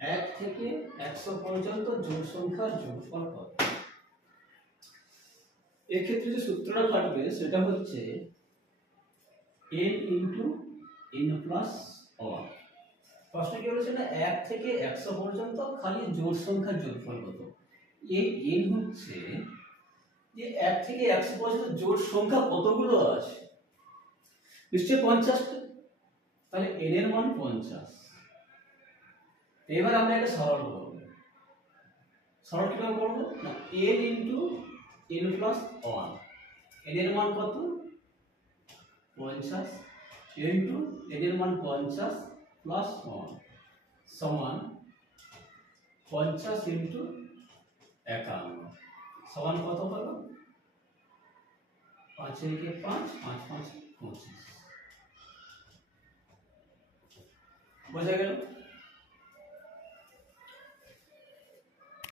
1 থেকে 100 পর্যন্ত জোড় সংখ্যার যোগফল কত? এক্ষেত্রে যে সূত্রটা খাটবে সেটা হচ্ছে n ইনটু n প্লাস 1। প্রশ্ন কি বলেছে না 1 থেকে 100 পর্যন্ত খালি জোড় সংখ্যার যোগফল কত? এই n হচ্ছে যে 1 থেকে 100 পর্যন্ত জোড় সংখ্যা কতগুলো আছে, নিশ্চয়ই 50টা, তাহলে n এর মান 50। এবার আমরা এটা সরল করব। সরল কিভাবে করব না n into n plus 1, n এর মান কত 50 ইনটু n এর মান 50 প্লাস 1 সমান 50 ইনটু 51 সমান কত হলো 5 একে 5 5 5 25। বোঝা গেল?